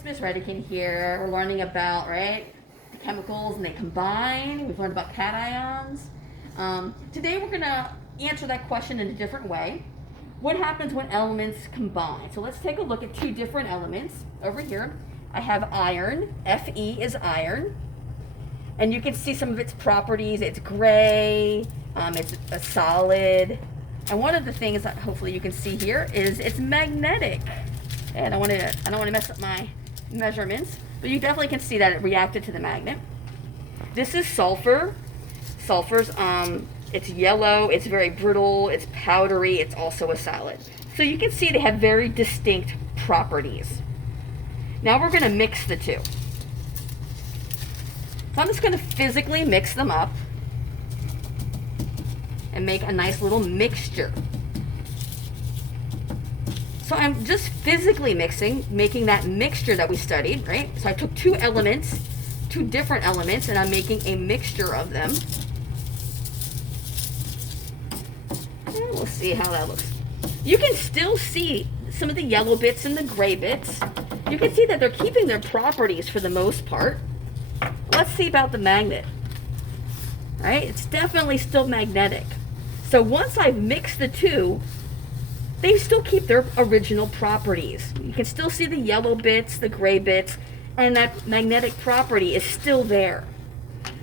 it's Miss Redican here. We're learning about, right, the chemicals and they combine. We've learned about cations. Today we're going to answer that question in a different way. What happens when elements combine? So let's take a look at two different elements. Over here, I have iron. Fe is iron. And you can see some of its properties. It's gray, it's a solid. And one of the things that hopefully you can see here is it's magnetic. And I don't want to mess up my measurements, but you definitely can see that it reacted to the magnet. This is sulfur. Sulfur's it's yellow, it's very brittle, it's powdery, it's also a solid. So you can see they have very distinct properties. Now we're going to mix the two. So I'm just going to physically mix them up and make a nice little mixture. So I'm just physically making that mixture that we studied, right? So I took two different elements, and I'm making a mixture of them. And we'll see how that looks. You can still see some of the yellow bits and the gray bits. You can see that they're keeping their properties for the most part. Let's see about the magnet. All right, it's definitely still magnetic. So once I've mixed the two, they still keep their original properties. You can still see the yellow bits, the gray bits, and that magnetic property is still there.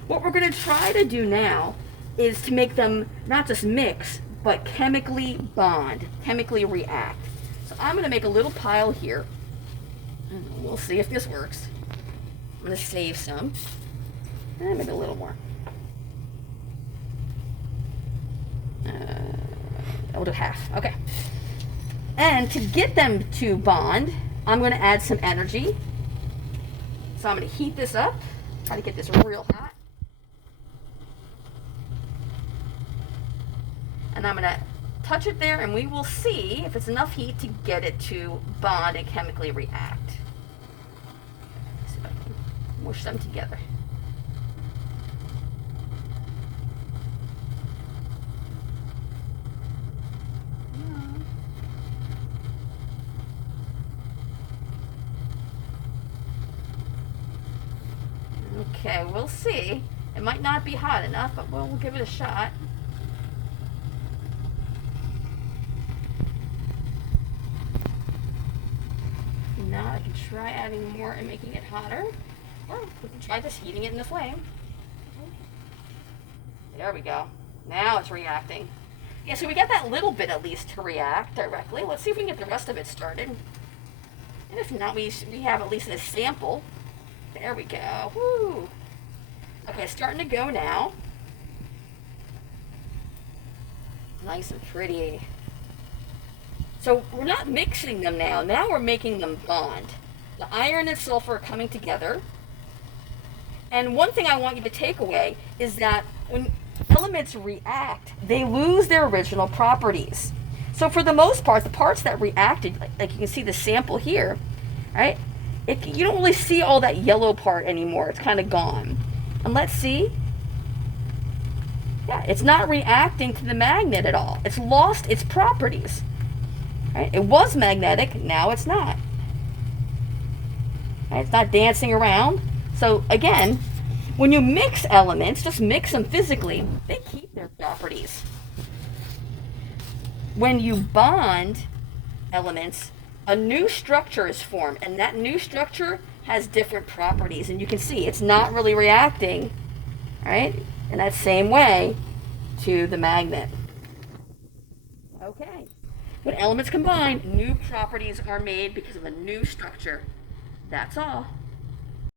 What we're going to try to do now is to make them not just mix, but chemically bond, chemically react. So I'm going to make a little pile here. And we'll see if this works. I'm going to save some. And maybe a little more. I'll do half. Okay. And to get them to bond, I'm going to add some energy. So I'm going to heat this up. Try to get this real hot. And I'm going to touch it there, and we will see if it's enough heat to get it to bond and chemically react. See if I can mush them together. Okay, we'll see. It might not be hot enough, but we'll give it a shot. Now I can try adding more and making it hotter. Or we can try just heating it in the flame. There we go. Now it's reacting. Yeah, so we got that little bit at least to react directly. Let's see if we can get the rest of it started. And if not, we have at least a sample. There we go. Woo. Okay, it's starting to go now. Nice and pretty. So we're not mixing them now. Now we're making them bond. The iron and sulfur are coming together. And one thing I want you to take away is that when elements react, they lose their original properties. So for the most part, the parts that reacted, like you can see the sample here, right? You don't really see all that yellow part anymore. It's kind of gone. And let's see. Yeah, it's not reacting to the magnet at all. It's lost its properties. Right? It was magnetic, now it's not. Right? It's not dancing around. So again, when you mix elements, just mix them physically, they keep their properties. When you bond elements, a new structure is formed, and that new structure has different properties. And you can see it's not really reacting, right, in that same way to the magnet. Okay. When elements combine, new properties are made because of a new structure. That's all.